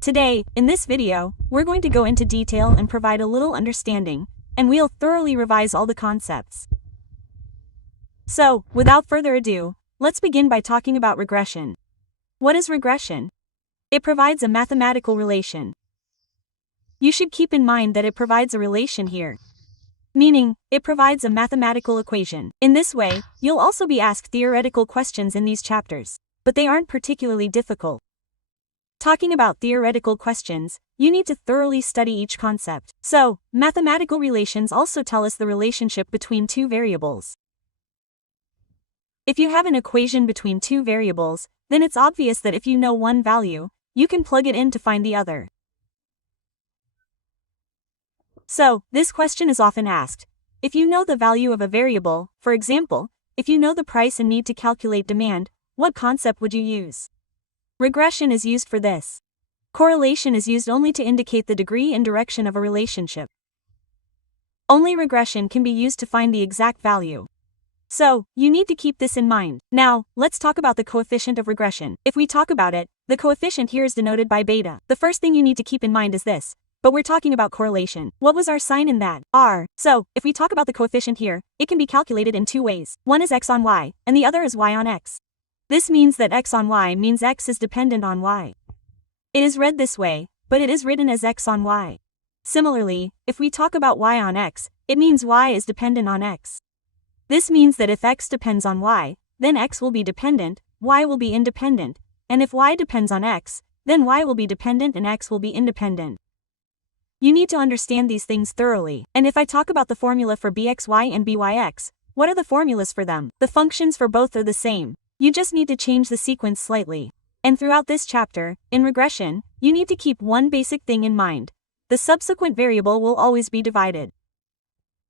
Today, in this video, we're going to go into detail and provide a little understanding, and we'll thoroughly revise all the concepts. So, without further ado, let's begin by talking about regression. What is regression? It provides a mathematical relation. You should keep in mind that it provides a relation here. Meaning, it provides a mathematical equation. In this way, you'll also be asked theoretical questions in these chapters, but they aren't particularly difficult. Talking about theoretical questions, you need to thoroughly study each concept. So, mathematical relations also tell us the relationship between two variables. If you have an equation between two variables, then it's obvious that if you know one value, you can plug it in to find the other. So, this question is often asked. If you know the value of a variable, for example, if you know the price and need to calculate demand, what concept would you use? Regression is used for this. Correlation is used only to indicate the degree and direction of a relationship. Only regression can be used to find the exact value. So, you need to keep this in mind. Now, let's talk about the coefficient of regression. If we talk about it, the coefficient here is denoted by beta. The first thing you need to keep in mind is this. But we're talking about correlation. What was our sign in that? R. So, if we talk about the coefficient here, it can be calculated in two ways. One is x on y, and the other is y on x. This means that x on y means x is dependent on y. It is read this way, but it is written as x on y. Similarly, if we talk about y on x, it means y is dependent on x. This means that if x depends on y, then x will be dependent, y will be independent, and if y depends on x, then y will be dependent and x will be independent. You need to understand these things thoroughly. And if I talk about the formula for bxy and byx, what are the formulas for them? The functions for both are the same. You just need to change the sequence slightly. And throughout this chapter, in regression, you need to keep one basic thing in mind. The subsequent variable will always be divided.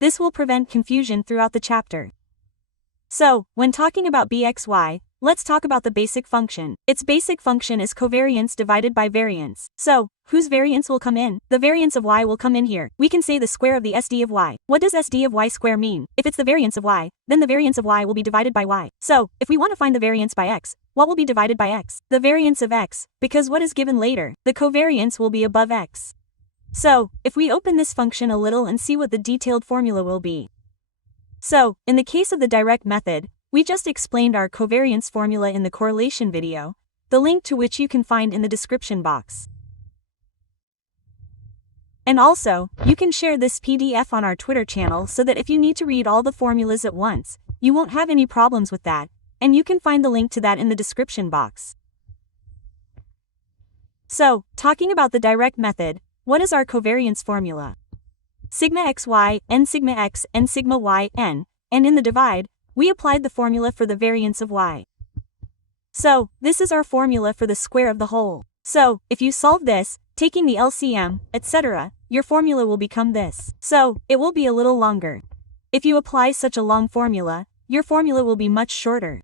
This will prevent confusion throughout the chapter. So, when talking about bxy, let's talk about the basic function. Its basic function is covariance divided by variance. So, whose variance will come in? The variance of y will come in here. We can say the square of the SD of y. What does SD of y square mean? If it's the variance of y, then the variance of y will be divided by y. So, if we want to find the variance by x, what will be divided by x? The variance of x, because what is given later, the covariance will be above x. So, if we open this function a little and see what the detailed formula will be. So, in the case of the direct method, we just explained our covariance formula in the correlation video, the link to which you can find in the description box. And also, you can share this PDF on our Twitter channel so that if you need to read all the formulas at once, you won't have any problems with that, and you can find the link to that in the description box. So, talking about the direct method, what is our covariance formula? Sigma xy, n sigma x, n sigma y, n, and in the divide, we applied the formula for the variance of y. So, this is our formula for the square of the whole. So, if you solve this, taking the LCM, etc., your formula will become this. So, it will be a little longer. If you apply such a long formula, your formula will be much shorter.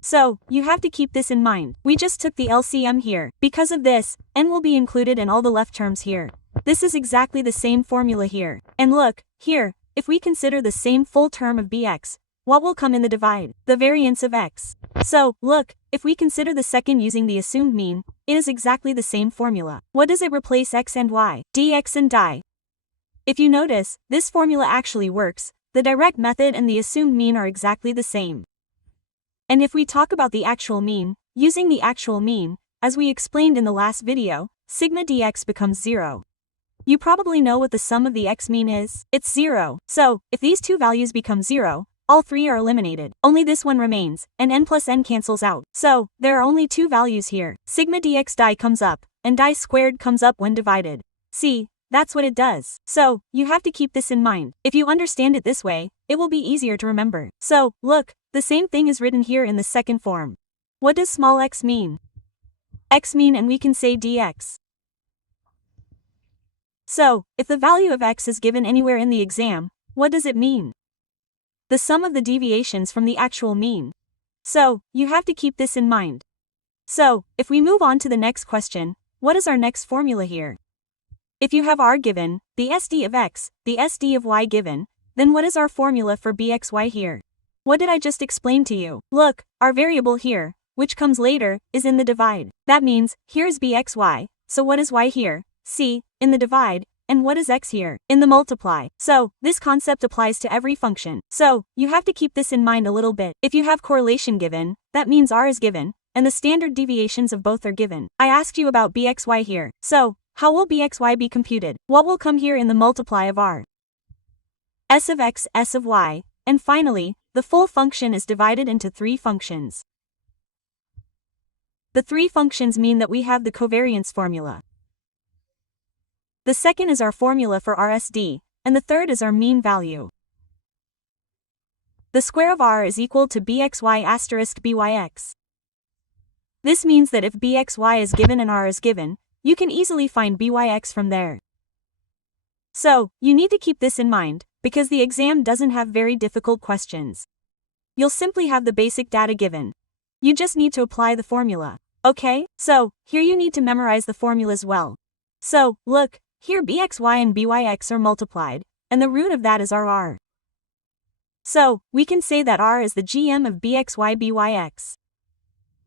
So, you have to keep this in mind. We just took the LCM here. Because of this, n will be included in all the left terms here. This is exactly the same formula here. And look, here, if we consider the same full term of bx, what will come in the divide? The variance of x. So, look, if we consider the second using the assumed mean, it is exactly the same formula. What does it replace x and y? Dx and dy. If you notice, this formula actually works. The direct method and the assumed mean are exactly the same. And if we talk about the actual mean, using the actual mean, as we explained in the last video, sigma dx becomes 0. You probably know what the sum of the x mean is. It's 0. So, if these two values become 0, all three are eliminated. Only this one remains, and n plus n cancels out. So, there are only two values here. Sigma dx dy comes up, and dy squared comes up when divided. See, that's what it does. So, you have to keep this in mind. If you understand it this way, it will be easier to remember. So, look, the same thing is written here in the second form. What does small x mean? X mean, and we can say dx. So, if the value of x is given anywhere in the exam, what does it mean? The sum of the deviations from the actual mean. So, you have to keep this in mind. So, if we move on to the next question, what is our next formula here? If you have r given, the SD of x, the SD of y given, then what is our formula for bxy here? What did I just explain to you? Look, our variable here, which comes later, is in the divide. That means, here's bxy, So what is y here? C, in the divide, and what is x here? In the multiply. So, this concept applies to every function. So, you have to keep this in mind a little bit. If you have correlation given, that means r is given, and the standard deviations of both are given. I asked you about bxy here. So, how will bxy be computed? What will come here in the multiply of r? S of x, s of y, and finally, the full function is divided into 3 functions. The 3 functions mean that we have the covariance formula. The second is our formula for RSD, and the third is our mean value. The square of r is equal to bxy asterisk byx. This means that if bxy is given and r is given, you can easily find byx from there. So, you need to keep this in mind, because the exam doesn't have very difficult questions. You'll simply have the basic data given. You just need to apply the formula. Okay, so, here you need to memorize the formulas well. So, look, here bxy and byx are multiplied, and the root of that is our r. So, we can say that r is the GM of bxy byx.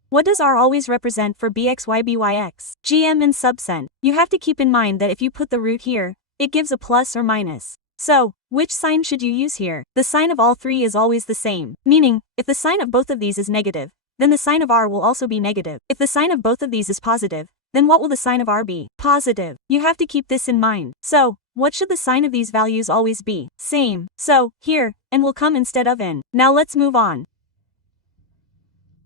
What does r always represent for bxy byx? GM and subcent. You have to keep in mind that if you put the root here, it gives a plus or minus. So, which sign should you use here? The sign of all 3 is always the same, meaning, if the sign of both of these is negative, then the sign of r will also be negative. If the sign of both of these is positive, then what will the sign of r be? Positive. You have to keep this in mind. So, what should the sign of these values always be? Same. So, here, n will come instead of n. Now let's move on.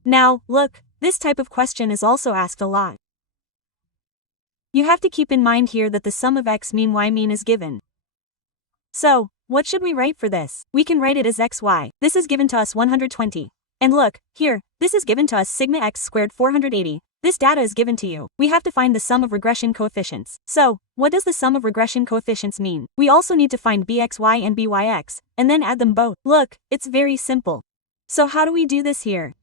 Now, look, this type of question is also asked a lot. You have to keep in mind here that the sum of x mean y mean is given. So, what should we write for this? We can write it as xy. This is given to us 120. And look, here, this is given to us sigma x squared 480. This data is given to you. We have to find the sum of regression coefficients. So, what does the sum of regression coefficients mean? We also need to find bxy and byx, and then add them both. Look, it's very simple. So how do we do this here?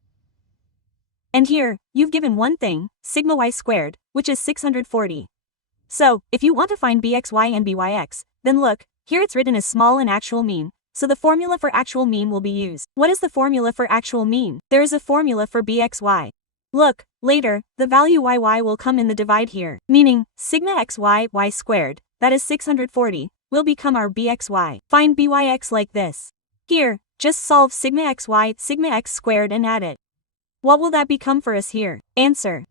And here, you've given one thing, sigma y squared, which is 640. So, if you want to find bxy and byx, then look, here it's written as small and actual mean, so the formula for actual mean will be used. What is the formula for actual mean? There is a formula for bxy. Look, later, the value yy will come in the divide here, meaning, sigma xy y squared, that is 640, will become our bxy. Find byx like this. Here, just solve sigma xy, sigma x squared and add it. What will that become for us here? Answer.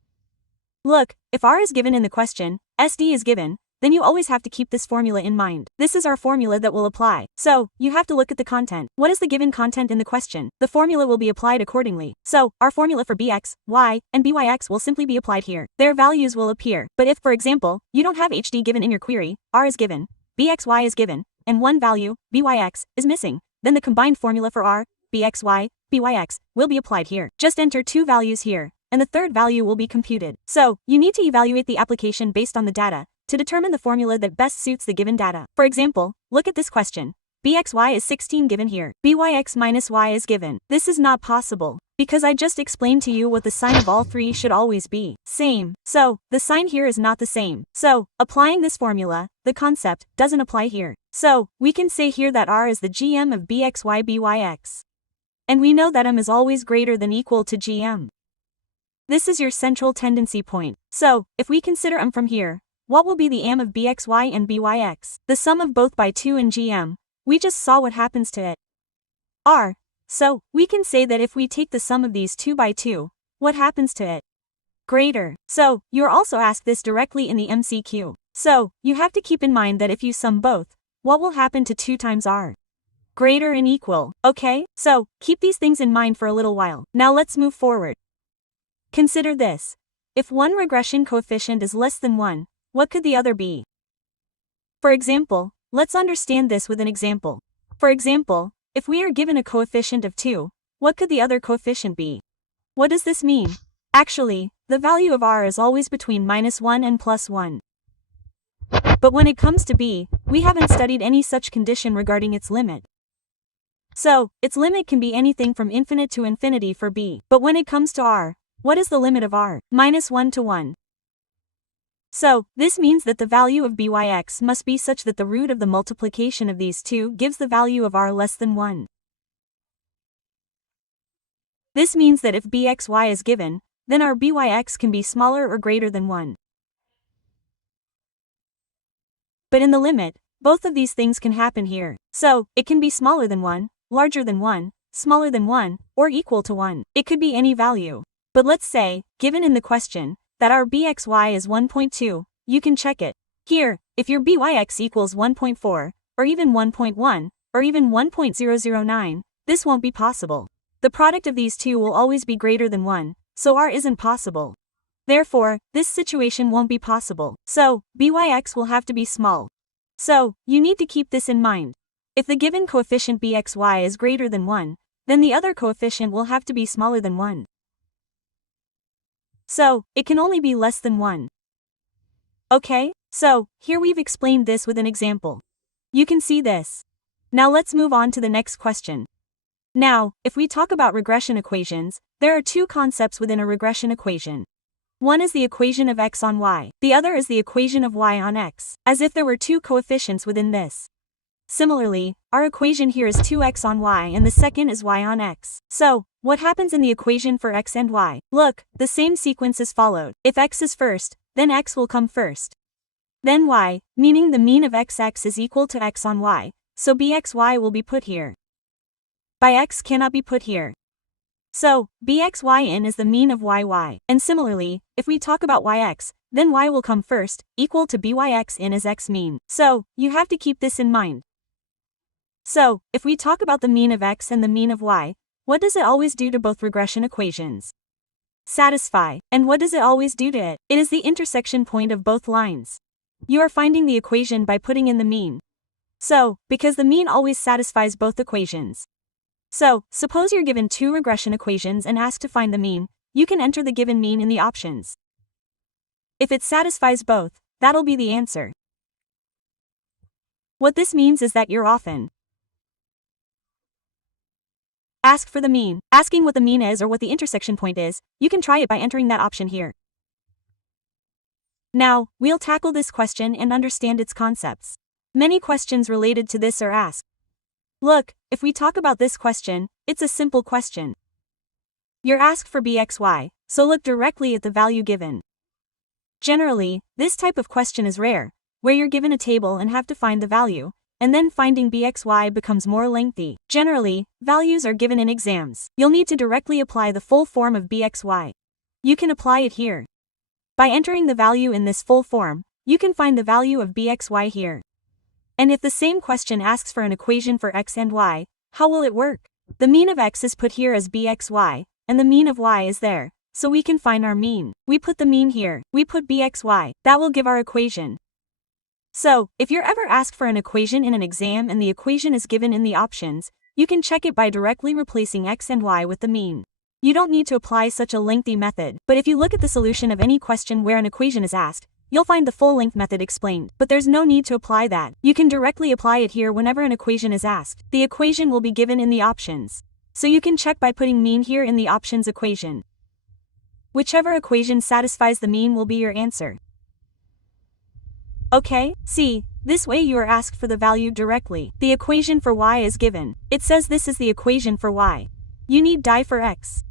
Look, if r is given in the question, SD is given, then you always have to keep this formula in mind. This is our formula that will apply. So, you have to look at the content. What is the given content in the question? The formula will be applied accordingly. So, our formula for bx, y, and byx will simply be applied here. Their values will appear. But if, for example, you don't have HD given in your query, r is given, bxy is given, and one value, byx, is missing, then the combined formula for r, bxy, byx, will be applied here. Just enter 2 values here, and the third value will be computed. So, you need to evaluate the application based on the data, to determine the formula that best suits the given data. For example, look at this question. bxy is 16 given here. byx minus y is given. This is not possible, because I just explained to you what the sign of all 3 should always be. Same. So, the sign here is not the same. So, applying this formula, the concept, doesn't apply here. So, we can say here that r is the GM of bxy byx. And we know that m is always greater than equal to GM. This is your central tendency point. So, if we consider m from here, what will be the am of bxy and byx? The sum of both by 2 and gm. We just saw what happens to it. R. So, we can say that if we take the sum of these 2 by 2, what happens to it? Greater. So, you're also asked this directly in the MCQ. So, you have to keep in mind that if you sum both, what will happen to 2 times r? Greater and equal. Okay? So, keep these things in mind for a little while. Now let's move forward. Consider this. If one regression coefficient is less than 1, what could the other be? For example, let's understand this with an example. For example, if we are given a coefficient of 2, what could the other coefficient be? What does this mean? Actually, the value of r is always between -1 and +1. But when it comes to b, we haven't studied any such condition regarding its limit. So, its limit can be anything from infinite to infinity for b. But when it comes to r, what is the limit of r? -1 to 1. So, this means that the value of byx must be such that the root of the multiplication of these two gives the value of r less than 1. This means that if bxy is given, then our byx can be smaller or greater than 1. but in the limit, both of these things can happen here. So, it can be smaller than 1, larger than 1, smaller than 1, or equal to 1. It could be any value. But let's say, given in the question, that our bxy is 1.2, you can check it. Here, if your byx equals 1.4, or even 1.1, or even 1.009, this won't be possible. The product of these two will always be greater than 1, so r isn't possible. Therefore, this situation won't be possible. So, byx will have to be small. So, you need to keep this in mind. If the given coefficient bxy is greater than 1, then the other coefficient will have to be smaller than 1. So, it can only be less than 1. Okay, so, here we've explained this with an example. You can see this. Now let's move on to the next question. Now, if we talk about regression equations, there are two concepts within a regression equation. One is the equation of x on y, the other is the equation of y on x, as if there were two coefficients within this. Similarly, our equation here is 2x on y and the second is y on x. So, what happens in the equation for x and y? Look, the same sequence is followed. If x is first, then x will come first. Then y, meaning the mean of xx is equal to x on y, so bxy will be put here. By x cannot be put here. So, bxyn is the mean of yy. And similarly, if we talk about yx, then y will come first, equal to byxin as x mean. So, you have to keep this in mind. So, if we talk about the mean of x and the mean of y, what does it always do to both regression equations? Satisfy. And what does it always do to it? It is the intersection point of both lines. You are finding the equation by putting in the mean. So, because the mean always satisfies both equations. So, suppose you're given two regression equations and asked to find the mean, you can enter the given mean in the options. If it satisfies both, that'll be the answer. What this means is that you're often asked for the mean. Asking what the mean is or what the intersection point is, you can try it by entering that option here. Now, we'll tackle this question and understand its concepts. Many questions related to this are asked. Look, if we talk about this question, it's a simple question. You're asked for bxy, so look directly at the value given. Generally, this type of question is rare, where you're given a table and have to find the value, and then finding bxy becomes more lengthy. Generally, values are given in exams. You'll need to directly apply the full form of bxy. You can apply it here. By entering the value in this full form, you can find the value of bxy here. And if the same question asks for an equation for x and y, how will it work? The mean of x is put here as bxy, and the mean of y is there, so we can find our mean. We put the mean here, we put bxy, that will give our equation. So, if you're ever asked for an equation in an exam and the equation is given in the options, you can check it by directly replacing x and y with the mean. You don't need to apply such a lengthy method, but if you look at the solution of any question where an equation is asked, you'll find the full-length method explained, but there's no need to apply that. You can directly apply it here whenever an equation is asked. The equation will be given in the options. So you can check by putting mean here in the options equation. Whichever equation satisfies the mean will be your answer. Okay, see, this way you are asked for the value directly. The equation for y is given. It says this is the equation for y. You need die for x.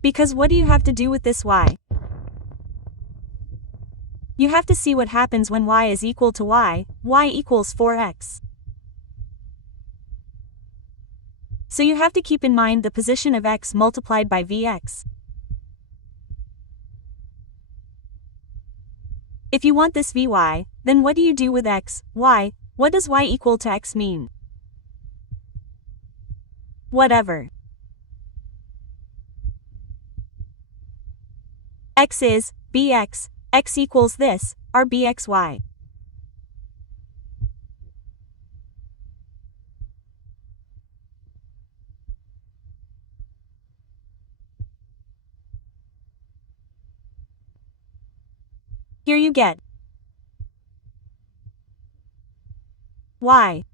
Because what do you have to do with this y? You have to see what happens when y is equal to y equals 4x. So you have to keep in mind the position of x multiplied by vx. If you want this vy, then what do you do with x, y? What does y equal to x mean? Whatever. X is bx, x equals this, our bxy. Here you get y.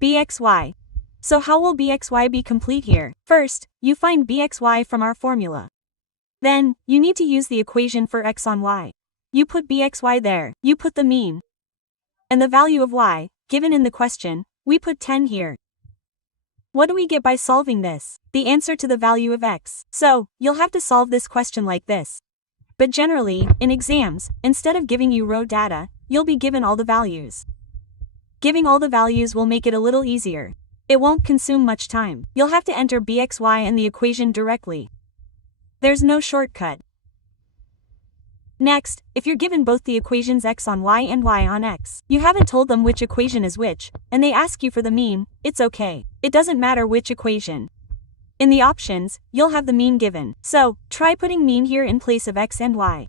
bxy. So how will bxy be complete here? First, you find bxy from our formula. Then, you need to use the equation for x on y. You put bxy there, you put the mean. And the value of y, given in the question, we put 10 here. What do we get by solving this? The answer to the value of x. So, you'll have to solve this question like this. But generally, in exams, instead of giving you raw data, you'll be given all the values. Giving all the values will make it a little easier. It won't consume much time. You'll have to enter bxy in the equation directly. There's no shortcut. Next, if you're given both the equations x on y and y on x, you haven't told them which equation is which, and they ask you for the mean, it's okay. It doesn't matter which equation. In the options, you'll have the mean given. So, try putting mean here in place of x and y.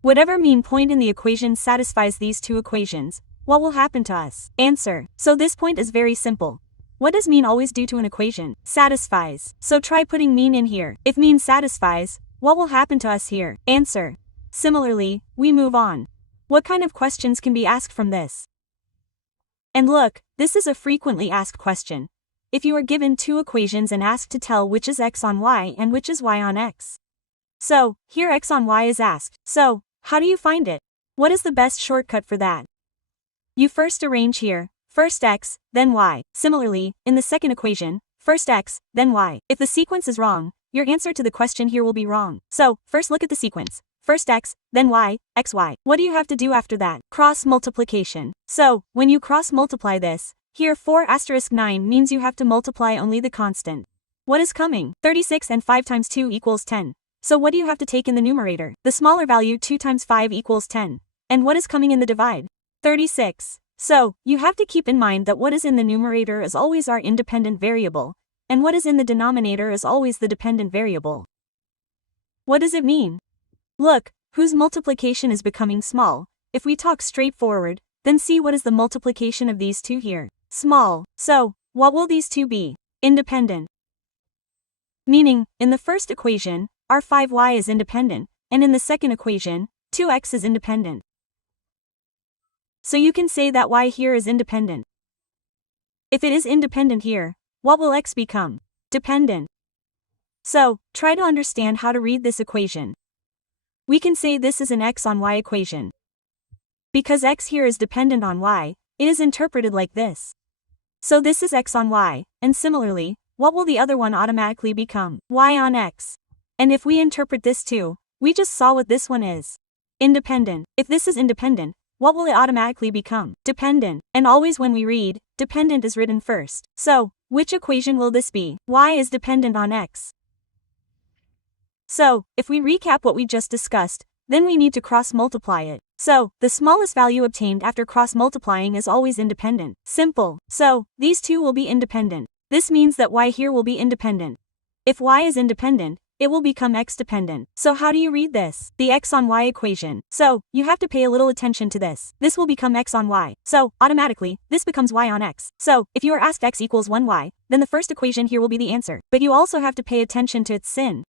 Whatever mean point in the equation satisfies these two equations, what will happen to us? Answer. So this point is very simple. What does mean always do to an equation? Satisfies. So try putting mean in here. If mean satisfies, what will happen to us here? Answer. Similarly, we move on. What kind of questions can be asked from this? And look, this is a frequently asked question. If you are given two equations and asked to tell which is x on y and which is y on x. So, here x on y is asked. So, how do you find it? What is the best shortcut for that? You first arrange here, first x, then y. Similarly, in the second equation, first x, then y. If the sequence is wrong, your answer to the question here will be wrong. So, first look at the sequence. First x, then y, xy. What do you have to do after that? Cross multiplication. So, when you cross multiply this, here 4*9 means you have to multiply only the constant. What is coming? 36 and 5 times 2 equals 10. So what do you have to take in the numerator? The smaller value 2 times 5 equals 10. And what is coming in the divide? 36. So, you have to keep in mind that what is in the numerator is always our independent variable, and what is in the denominator is always the dependent variable. What does it mean? Look, whose multiplication is becoming small. If we talk straightforward, then see what is the multiplication of these two here. Small. So, what will these two be? Independent. Meaning, in the first equation, our 5y is independent, and in the second equation, 2x is independent. So you can say that y here is independent. If it is independent here, what will x become? Dependent. So, try to understand how to read this equation. We can say this is an x on y equation. Because x here is dependent on y, it is interpreted like this. So this is x on y, and similarly, what will the other one automatically become? Y on x. And if we interpret this too, we just saw what this one is. Independent. If this is independent, what will it automatically become? Dependent. And always when we read, dependent is written first. So, which equation will this be? Y is dependent on x. So, if we recap what we just discussed, then we need to cross-multiply it. So, the smallest value obtained after cross-multiplying is always independent. Simple. So, these two will be independent. This means that y here will be independent. If y is independent, it will become x-dependent. So how do you read this? The x on y equation. So, you have to pay a little attention to this. This will become x on y. So, automatically, this becomes y on x. So, if you are asked x equals 1y, then the first equation here will be the answer. But you also have to pay attention to its sin.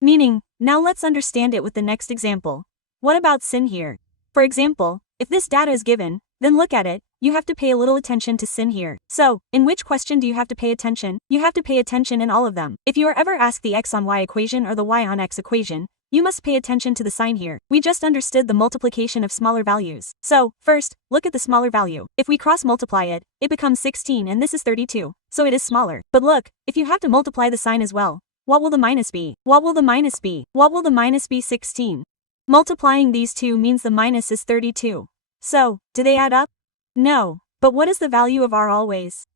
Meaning, now let's understand it with the next example. What about sin here? For example, if this data is given, then look at it, you have to pay a little attention to sin here. So, in which question do you have to pay attention? You have to pay attention in all of them. If you are ever asked the x on y equation or the y on x equation, you must pay attention to the sign here. We just understood the multiplication of smaller values. So, first, look at the smaller value. If we cross-multiply it, it becomes 16 and this is 32. So it is smaller. But look, if you have to multiply the sign as well, what will the minus be? What will the minus be? What will the minus be? 16. Multiplying these two means the minus is 32. So, do they add up? No. But what is the value of r always?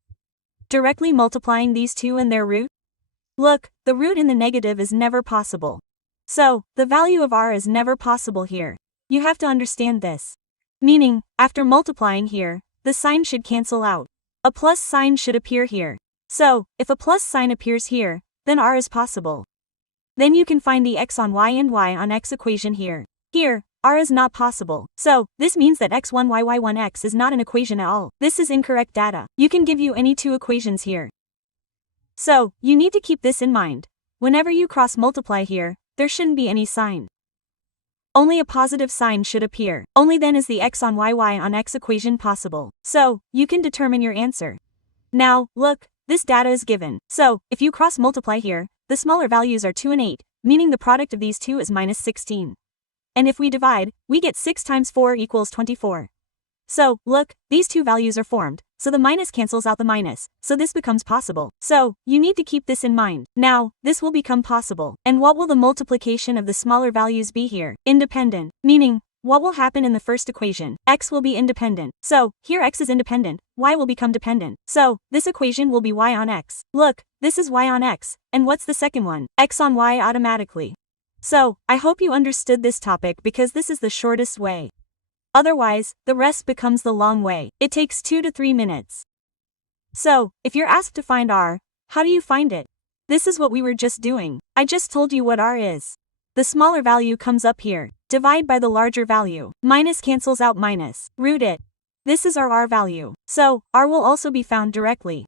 Directly multiplying these two and their root? Look, the root in the negative is never possible. So, the value of r is never possible here. You have to understand this. Meaning, after multiplying here, the sign should cancel out. A plus sign should appear here. So, if a plus sign appears here, then r is possible. Then you can find the x on y and y on x equation here. Here, r is not possible. So, this means that x1y y1x is not an equation at all. This is incorrect data. You can give you any two equations here. So, you need to keep this in mind. Whenever you cross-multiply here, there shouldn't be any sign. Only a positive sign should appear. Only then is the x on y on x equation possible. So, you can determine your answer. Now, look, this data is given. So, if you cross-multiply here, the smaller values are 2 and 8, meaning the product of these two is minus 16. And if we divide, we get 6 times 4 equals 24. So, look, these two values are formed, so the minus cancels out the minus, so this becomes possible. So, you need to keep this in mind. Now, this will become possible. And what will the multiplication of the smaller values be here? Independent, meaning, what will happen in the first equation? X will be independent. So, here X is independent, Y will become dependent. So, this equation will be Y on X. Look, this is Y on X, and what's the second one? X on Y automatically. So, I hope you understood this topic because this is the shortest way. Otherwise, the rest becomes the long way. It takes 2 to 3 minutes. So, if you're asked to find R, how do you find it? This is what we were just doing. I just told you what R is. The smaller value comes up here. Divide by the larger value. Minus cancels out minus. Root it. This is our R value. So, R will also be found directly.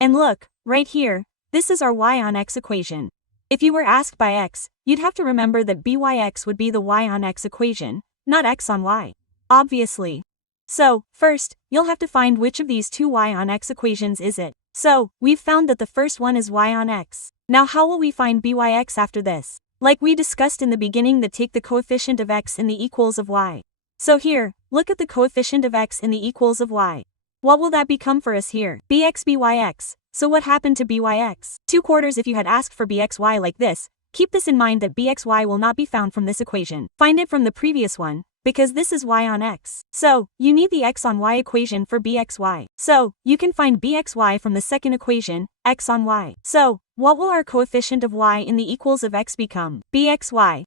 And look, right here, this is our Y on X equation. If you were asked by X, you'd have to remember that BYX would be the Y on X equation, not X on Y. Obviously. So, first, you'll have to find which of these two Y on X equations is it. So, we've found that the first one is Y on X. Now how will we find BYX after this? Like we discussed in the beginning, that take the coefficient of X in the equals of Y. So here, look at the coefficient of X in the equals of Y. What will that become for us here? BX BYX. So what happened to BYX? 2/4 if you had asked for BXY like this. Keep this in mind that BXY will not be found from this equation. Find it from the previous one, because this is Y on X. So, you need the X on Y equation for BXY. So, you can find BXY from the second equation, X on Y. So, what will our coefficient of Y in the equals of X become? BXY.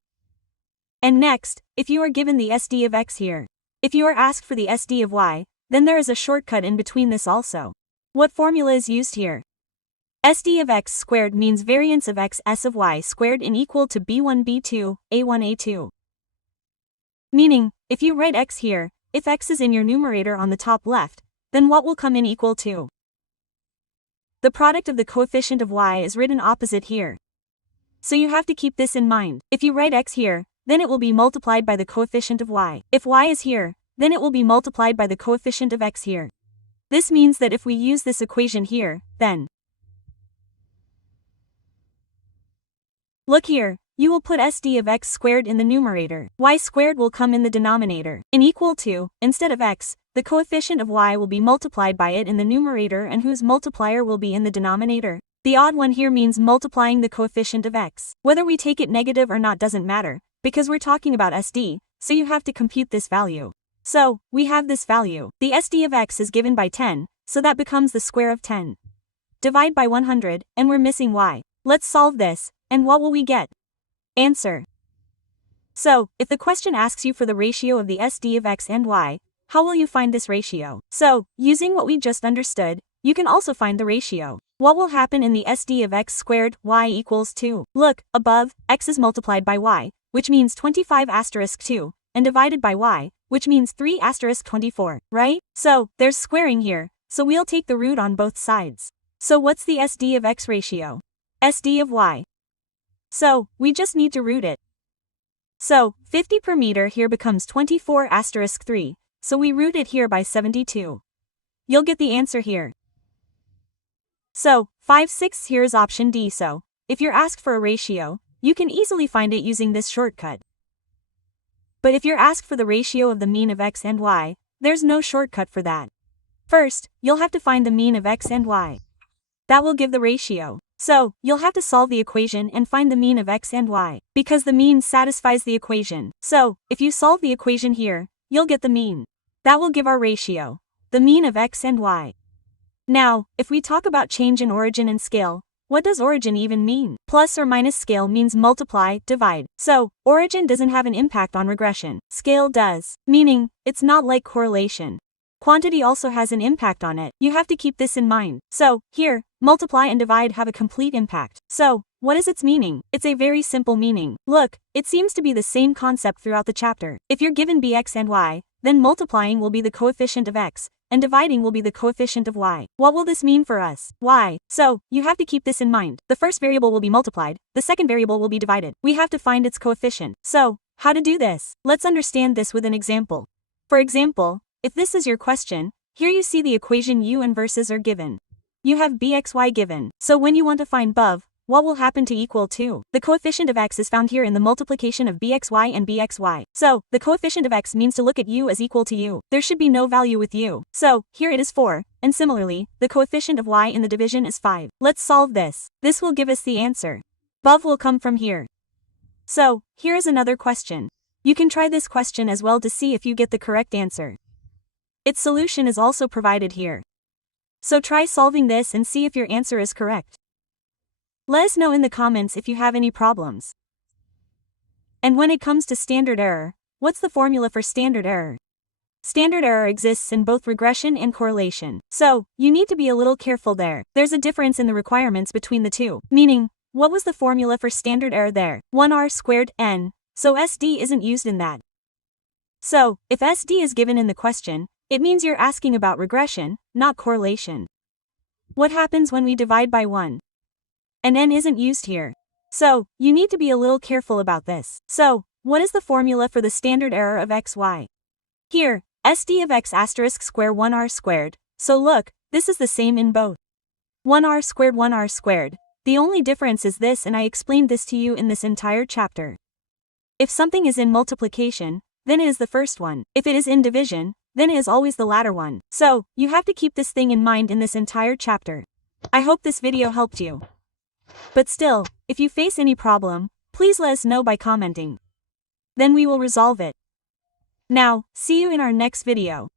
And next, if you are given the SD of X here, if you are asked for the SD of Y, then there is a shortcut in between this also. What formula is used here? SD of X squared means variance of X S of Y squared in equal to B1 B2, A1 A2. Meaning, if you write X here, if X is in your numerator on the top left, then what will come in equal to? The product of the coefficient of Y is written opposite here. So you have to keep this in mind. If you write X here, then it will be multiplied by the coefficient of Y. If Y is here, then it will be multiplied by the coefficient of X here. This means that if we use this equation here, then look here, you will put SD of X squared in the numerator. Y squared will come in the denominator. In equal to, instead of X, the coefficient of Y will be multiplied by it in the numerator, and whose multiplier will be in the denominator. The odd one here means multiplying the coefficient of X. Whether we take it negative or not doesn't matter, because we're talking about SD, so you have to compute this value. So, we have this value. The SD of X is given by 10, so that becomes the square of 10. Divide by 100, and we're missing Y. Let's solve this, and what will we get? Answer. So, if the question asks you for the ratio of the SD of X and Y, how will you find this ratio? So, using what we just understood, you can also find the ratio. What will happen in the SD of X squared, Y equals 2? Look, above, X is multiplied by Y, which means 25 asterisk 2, and divided by Y, which means 3 asterisk 24, right? So, there's squaring here, so we'll take the root on both sides. So what's the SD of X ratio? SD of Y. So, we just need to root it. So, 50 per meter here becomes 24 asterisk 3, so we root it here by 72. You'll get the answer here. So, 5/6 here is option D. So, if you're asked for a ratio, you can easily find it using this shortcut. But if you're asked for the ratio of the mean of X and Y, there's no shortcut for that. First, you'll have to find the mean of X and Y. That will give the ratio. So, you'll have to solve the equation and find the mean of X and Y, because the mean satisfies the equation. So, if you solve the equation here, you'll get the mean. That will give our ratio, the mean of X and Y. Now, if we talk about change in origin and scale, what does origin even mean? Plus or minus scale means multiply, divide. So, origin doesn't have an impact on regression. Scale does, meaning, it's not like correlation. Quantity also has an impact on it. You have to keep this in mind. So, here, multiply and divide have a complete impact. So, what is its meaning? It's a very simple meaning. Look, it seems to be the same concept throughout the chapter. If you're given bx and y, then multiplying will be the coefficient of x, and dividing will be the coefficient of y. What will this mean for us? Y. So, you have to keep this in mind. The first variable will be multiplied, the second variable will be divided. We have to find its coefficient. So, how to do this? Let's understand this with an example. For example, if this is your question, here you see the equation u and versus are given. You have bxy given, so when you want to find BOV, what will happen to equal to? The coefficient of x is found here in the multiplication of bxy and bxy. So, the coefficient of x means to look at u as equal to u. There should be no value with u. So, here it is 4, and similarly, the coefficient of y in the division is 5. Let's solve this. This will give us the answer. Above will come from here. So, here is another question. You can try this question as well to see if you get the correct answer. Its solution is also provided here. So try solving this and see if your answer is correct. Let us know in the comments if you have any problems. And when it comes to standard error, what's the formula for standard error? Standard error exists in both regression and correlation. So, you need to be a little careful there. There's a difference in the requirements between the two. Meaning, what was the formula for standard error there? 1r squared n. So SD isn't used in that. So, if SD is given in the question, it means you're asking about regression, not correlation. What happens when we divide by 1? And n isn't used here. So, you need to be a little careful about this. So, what is the formula for the standard error of xy? Here, SD of x asterisk square 1r squared. So look, this is the same in both. 1r squared. The only difference is this, and I explained this to you in this entire chapter. If something is in multiplication, then it is the first one. If it is in division, then it is always the latter one. So, you have to keep this thing in mind in this entire chapter. I hope this video helped you. But still, if you face any problem, please let us know by commenting. Then we will resolve it. Now, see you in our next video.